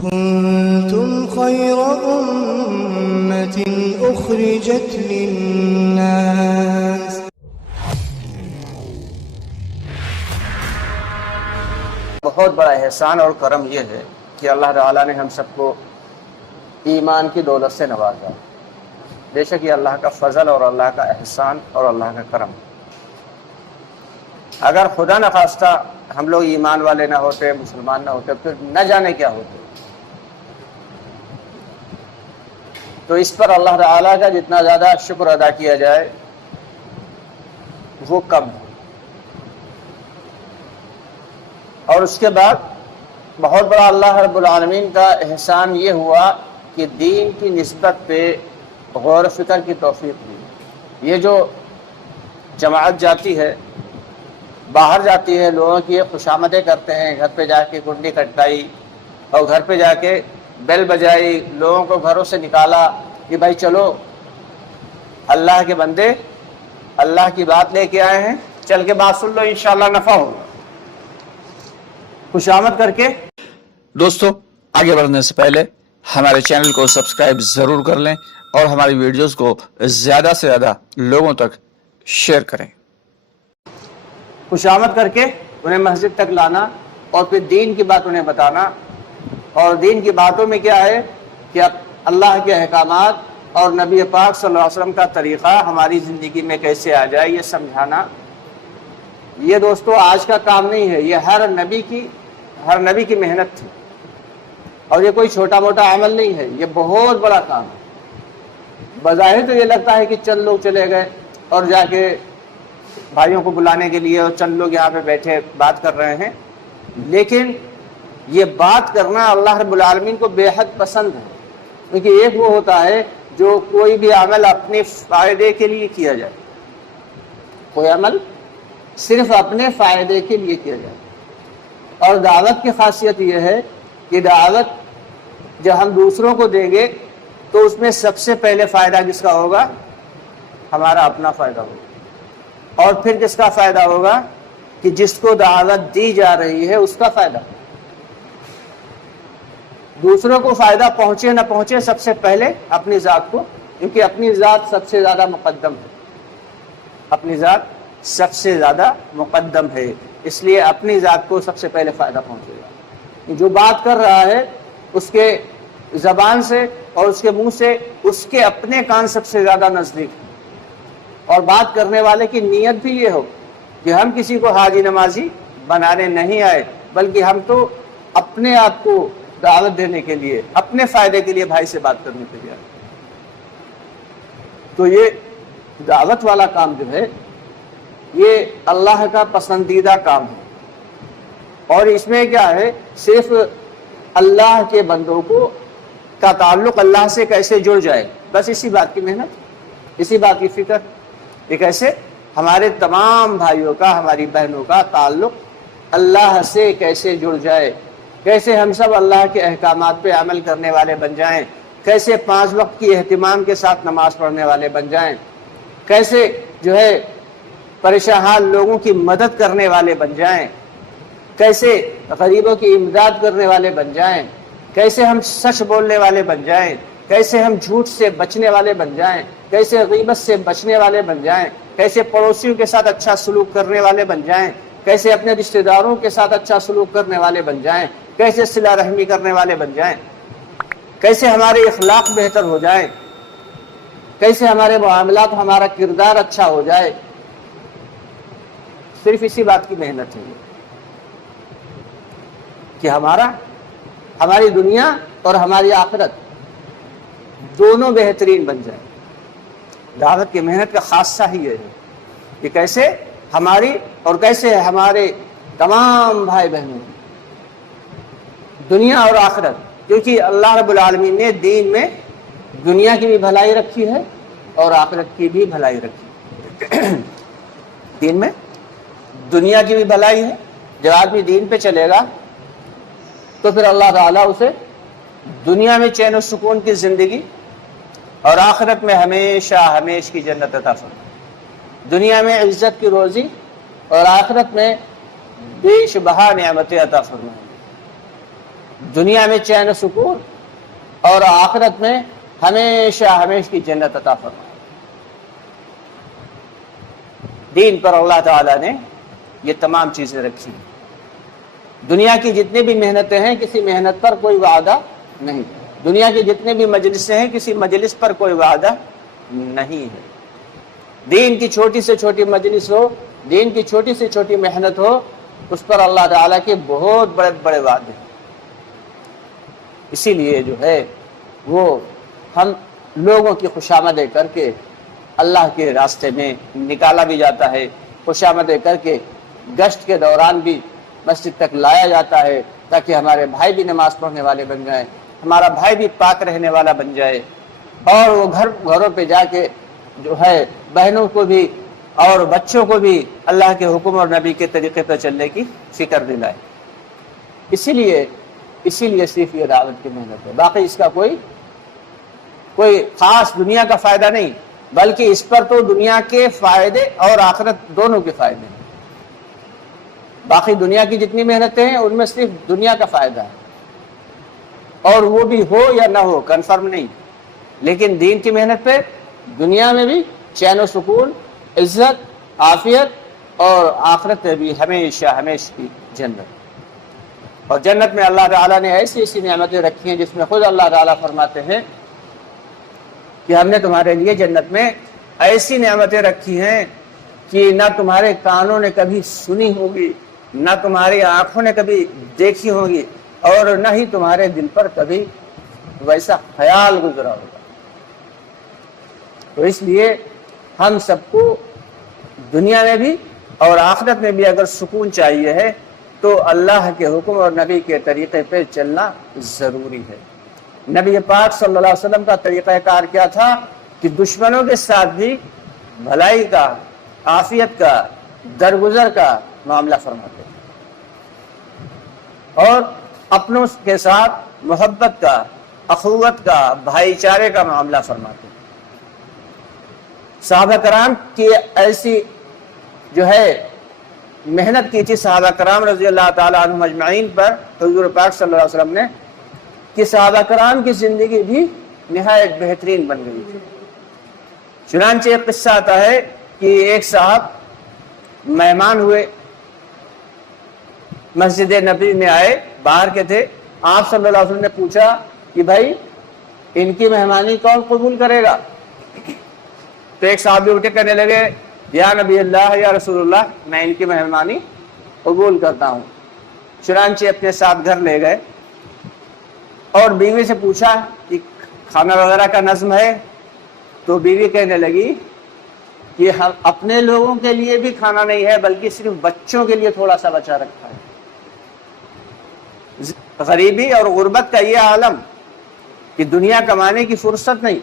كنتم خير أمة أخرجت للناس بہت بڑا احسان اور کرم یہ ہے کہ اللہ تعالیٰ نے ہم سب کو ایمان کی دولت سے نوازا۔ بے شک یہ اللہ کا فضل اور اللہ کا احسان اور اللہ کا کرم۔ اگر خدا نخواستہ ہم لوگ ایمان والے نہ ہوتے، مسلمان نہ ہوتے، پھر نہ جانے کیا ہوتے۔ تو اس پر اللہ تعالیٰ کا جتنا زیادہ شکر ادا کیا جائے وہ کم ہے۔ اور اس کے بعد بہت بڑا اللہ رب العالمین کا احسان یہ ہوا کہ دین کی نسبت پہ غور و فکر کی توفیق دی۔ یہ جو جماعت جاتی ہے، باہر جاتی ہے، لوگوں کی خوشامدیں کرتے ہیں، گھر پہ جا کے کنڈی کٹائی اور گھر پہ جا کے بیل بجائی، لوگوں کو گھروں سے نکالا کہ بھائی چلو اللہ کے بندے اللہ کی بات لے کے آئے ہیں، چل کے بات سن لو، انشاءاللہ نفع ہوگا، خوشامد کر کے۔ دوستو آگے بڑھنے سے پہلے ہمارے چینل کو سبسکرائب ضرور کر لیں اور ہماری ویڈیوز کو زیادہ سے زیادہ لوگوں تک شیئر کریں۔ خوشامد کر کے انہیں مسجد تک لانا اور پھر دین کی بات انہیں بتانا۔ اور دین کی باتوں میں کیا ہے کہ اللہ کے احکامات اور نبی پاک صلی اللہ علیہ وسلم کا طریقہ ہماری زندگی میں کیسے آ جائے یہ سمجھانا۔ یہ دوستو آج کا کام نہیں ہے، یہ ہر نبی کی محنت تھی، اور یہ کوئی چھوٹا موٹا عمل نہیں ہے، یہ بہت بڑا کام ہے۔ بظاہر تو یہ لگتا ہے کہ چند لوگ چلے گئے اور جا کے بھائیوں کو بلانے کے لیے اور چند لوگ یہاں پہ بیٹھے بات کر رہے ہیں، لیکن یہ بات کرنا اللہ رب العالمین کو بے حد پسند ہے، کیونکہ ایک وہ ہوتا ہے جو کوئی بھی عمل اپنے فائدے کے لیے کیا جائے، کوئی عمل صرف اپنے فائدے کے لیے کیا جائے۔ اور دعوت کی خاصیت یہ ہے کہ دعوت جب ہم دوسروں کو دیں گے تو اس میں سب سے پہلے فائدہ کس کا ہوگا؟ ہمارا اپنا فائدہ ہوگا۔ اور پھر کس کا فائدہ ہوگا؟ کہ جس کو دعوت دی جا رہی ہے اس کا فائدہ۔ دوسروں کو فائدہ پہنچے نہ پہنچے، سب سے پہلے اپنی ذات کو، کیونکہ اپنی ذات سب سے زیادہ مقدم ہے، اپنی ذات سب سے زیادہ مقدم ہے، اس لیے اپنی ذات کو سب سے پہلے فائدہ پہنچے گا۔ جو بات کر رہا ہے اس کے زبان سے اور اس کے منہ سے اس کے اپنے کان سب سے زیادہ نزدیک ہیں، اور بات کرنے والے کی نیت بھی یہ ہو کہ ہم کسی کو حاجی نمازی بنانے نہیں آئے، بلکہ ہم تو اپنے آپ کو دعوت دینے کے لیے، اپنے فائدے کے لیے بھائی سے بات کرنے کے لیے آئے۔ تو یہ دعوت والا کام جو ہے یہ اللہ کا پسندیدہ کام ہے، اور اس میں کیا ہے، صرف اللہ کے بندوں کا تعلق اللہ سے کیسے جڑ جائے، بس اسی بات کی محنت، اسی بات کی فکر، یہ کیسے ہمارے تمام بھائیوں کا، ہماری بہنوں کا تعلق اللہ سے کیسے جڑ جائے، کیسے ہم سب اللہ کے احکامات پہ عمل کرنے والے بن جائیں، کیسے 5 وقت کی اہتمام کے ساتھ نماز پڑھنے والے بن جائیں، کیسے جو ہے پریشان حال لوگوں کی مدد کرنے والے بن جائیں، کیسے غریبوں کی امداد کرنے والے بن جائیں، کیسے ہم سچ بولنے والے بن جائیں، کیسے ہم جھوٹ سے بچنے والے بن جائیں، کیسے غیبت سے بچنے والے بن جائیں، کیسے پڑوسیوں کے ساتھ اچھا سلوک کرنے والے بن جائیں، کیسے اپنے رشتہ داروں کے ساتھ اچھا سلوک کرنے والے بن جائیں، کیسے صلہ رحمی کرنے والے بن جائیں، کیسے ہمارے اخلاق بہتر ہو جائیں، کیسے ہمارے معاملات، ہمارا کردار اچھا ہو جائے، صرف اسی بات کی محنت ہے کہ ہماری دنیا اور ہماری آخرت دونوں بہترین بن جائیں۔ دعوت کی محنت کا خاصہ ہی یہ ہے کہ کیسے ہماری اور کیسے ہمارے تمام بھائی بہنوں کی دنیا اور آخرت، کیونکہ اللہ رب العالمین نے دین میں دنیا کی بھی بھلائی رکھی ہے اور آخرت کی بھی بھلائی رکھی ہے۔ دین میں دنیا کی بھی بھلائی ہے، جب آدمی دین پہ چلے گا تو پھر اللہ تعالیٰ اسے دنیا میں چین و سکون کی زندگی اور آخرت میں ہمیشہ ہمیش کی جنت عطا فرمائے۔ دنیا میں عزت کی روزی اور آخرت میں بیش بہا نعمتیں عطا فرمائے۔ دنیا میں چین و سکون اور آخرت میں ہمیشہ ہمیشہ کی جنت عطا فرمائے۔ دین پر اللہ تعالیٰ نے یہ تمام چیزیں رکھی۔ دنیا کی جتنی بھی محنتیں ہیں کسی محنت پر کوئی وعدہ نہیں، دنیا کی جتنے بھی مجلسیں ہیں کسی مجلس پر کوئی وعدہ نہیں ہے۔ دین کی چھوٹی سے چھوٹی مجلس ہو، دین کی چھوٹی سے چھوٹی محنت ہو، اس پر اللہ تعالیٰ کے بہت بڑے بڑے وعدے ہیں۔ اسی لیے جو ہے وہ ہم لوگوں کی خوشامدیں کر کے اللہ کے راستے میں نکالا بھی جاتا ہے، خوشامدیں کر کے گشت کے دوران بھی مسجد تک لایا جاتا ہے تاکہ ہمارے بھائی بھی نماز پڑھنے والے بن جائیں، ہمارا بھائی بھی پاک رہنے والا بن جائے، اور وہ گھروں پہ جا کے جو ہے بہنوں کو بھی اور بچوں کو بھی اللہ کے حکم اور نبی کے طریقے پر چلنے کی فکر دلائے۔ اسی لیے صرف یہ دعوت کی محنت ہے، باقی اس کا کوئی خاص دنیا کا فائدہ نہیں، بلکہ اس پر تو دنیا کے فائدے اور آخرت دونوں کے فائدے ہیں۔ باقی دنیا کی جتنی محنتیں ہیں ان میں صرف دنیا کا فائدہ ہے، اور وہ بھی ہو یا نہ ہو کنفرم نہیں، لیکن دین کی محنت پہ دنیا میں بھی چین و سکون، عزت، عافیت، اور آخرت میں بھی ہمیشہ ہمیشہ کی جنت۔ اور جنت میں اللہ تعالیٰ نے ایسی ایسی نعمتیں رکھی ہیں جس میں خود اللہ تعالیٰ فرماتے ہیں کہ ہم نے تمہارے لیے جنت میں ایسی نعمتیں رکھی ہیں کہ نہ تمہارے کانوں نے کبھی سنی ہوگی، نہ تمہاری آنکھوں نے کبھی دیکھی ہوگی، اور نہ ہی تمہارے دل پر کبھی ویسا خیال گزرا ہوگا۔ تو اس لیے ہم سب کو دنیا میں بھی اور آخرت میں بھی اگر سکون چاہیے ہے تو اللہ کے حکم اور نبی کے طریقے پہ چلنا ضروری ہے۔ نبی پاک صلی اللہ علیہ وسلم کا طریقہ کار کیا تھا کہ دشمنوں کے ساتھ بھی بھلائی کا، عافیت کا، درگزر کا معاملہ فرماتے ہیں، اور اپنوں کے ساتھ محبت کا، اخوت کا، بھائی چارے کا معاملہ فرماتے ہیں۔ صحابہ کرام کی ایسی جو ہے محنت کی تھی صحابہ کرام رضی اللہ تعالیٰ عنہم اجمعین پر حضور پاک صلی اللہ علیہ وسلم نے، کہ صحابہ کرام کی زندگی بھی نہایت بہترین بن گئی تھی۔ چنانچہ ایک قصہ آتا ہے کہ ایک صاحب مہمان ہوئے، مسجد نبی میں آئے، باہر کے تھے، آپ صلی اللہ علیہ وسلم نے پوچھا کہ بھائی ان کی مہمانی کون قبول کرے گا؟ تو ایک صحابی اٹھے کہنے لگے یا نبی اللہ، یا رسول اللہ، میں ان کی مہمانی قبول کرتا ہوں۔ چنانچہ اپنے ساتھ گھر لے گئے اور بیوی سے پوچھا کہ کھانا وغیرہ کا نظم ہے؟ تو بیوی کہنے لگی کہ ہم اپنے لوگوں کے لیے بھی کھانا نہیں ہے بلکہ صرف بچوں کے لیے تھوڑا سا بچا رکھا ہے۔ غریبی اور غربت کا یہ عالم کہ دنیا کمانے کی فرصت نہیں،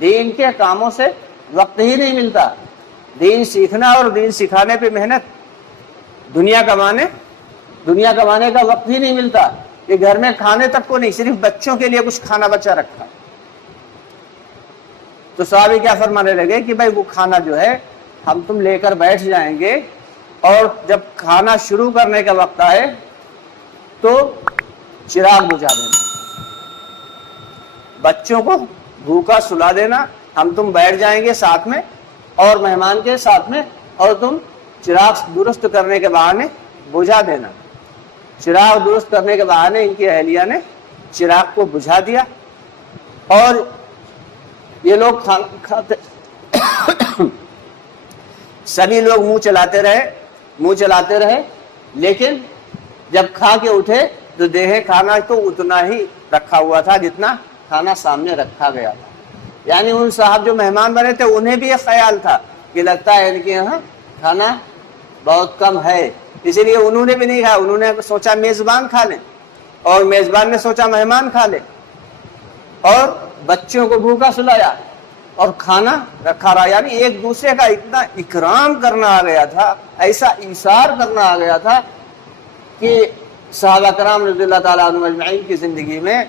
دین کے کاموں سے وقت ہی نہیں ملتا، دین سیکھنا اور دین سکھانے پہ محنت، دنیا کمانے کا وقت ہی نہیں ملتا کہ گھر میں کھانے تک کو نہیں، صرف بچوں کے لیے کچھ کھانا بچا رکھا۔ تو صحابی کیا فرمانے لگے کہ بھائی وہ کھانا جو ہے ہم تم لے کر بیٹھ جائیں گے، اور جب کھانا شروع کرنے کا وقت آئے تو چراغ بجھا دینا، بچوں کو بھوکا سلا دینا، ہم تم بیٹھ جائیں گے ساتھ میں اور مہمان کے ساتھ میں، اور تم چراغ درست کرنے کے بہانے بجھا دینا۔ چراغ درست کرنے کے بہانے ان کی اہلیہ نے چراغ کو بجھا دیا، اور یہ لوگ کھاتے سبھی لوگ منہ چلاتے رہے، لیکن جب کھا کے اٹھے تو دیکھے کھانا تو اتنا ہی رکھا ہوا تھا جتنا کھانا سامنے رکھا گیا تھا۔ یعنی ان صاحب جو مہمان بنے تھے انہیں بھی ایک خیال تھا کہ لگتا ہے ان کے یہاں کھانا بہت کم ہے، اسی لیے انہوں نے بھی نہیں کھایا، انہوں نے سوچا میزبان کھا لیں، اور میزبان نے سوچا مہمان کھا لیں، اور بچوں کو بھوکا سلایا اور کھانا رکھا رہا۔ یعنی ایک دوسرے کا اتنا اکرام کرنا آ گیا تھا، ایسا ایثار کرنا آ گیا تھا کہ صحابہ کرام رضی اللہ تعالیٰ عنہم اجمعین کی زندگی میں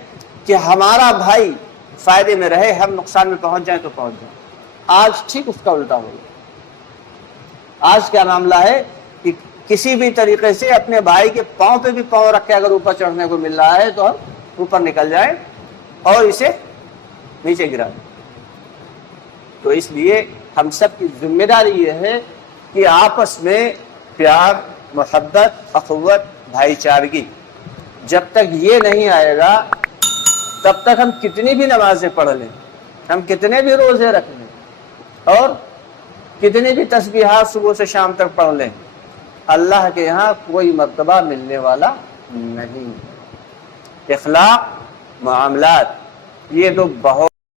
کہ ہمارا بھائی فائدے میں رہے، ہم نقصان میں پہنچ جائیں تو پہنچ جائیں۔ آج ٹھیک اس کا الٹا ہو گیا۔ آج کیا معاملہ ہے کہ کسی بھی طریقے سے اپنے بھائی کے پاؤں پہ بھی پاؤں رکھ کے اگر اوپر چڑھنے کو مل رہا ہے تو ہم اوپر نکل جائیں اور اسے نیچے گرا دیں۔ تو اس لیے ہم سب کی ذمہ داری یہ ہے کہ آپس میں پیار، محبت، اخوت، بھائی چارگی، جب تک یہ نہیں آئے گا تب تک ہم کتنی بھی نمازیں پڑھ لیں، ہم کتنے بھی روزے رکھ لیں اور کتنی بھی تسبیحات صبح سے شام تک پڑھ لیں، اللہ کے یہاں کوئی مرتبہ ملنے والا نہیں۔ اخلاق، معاملات، یہ تو بہت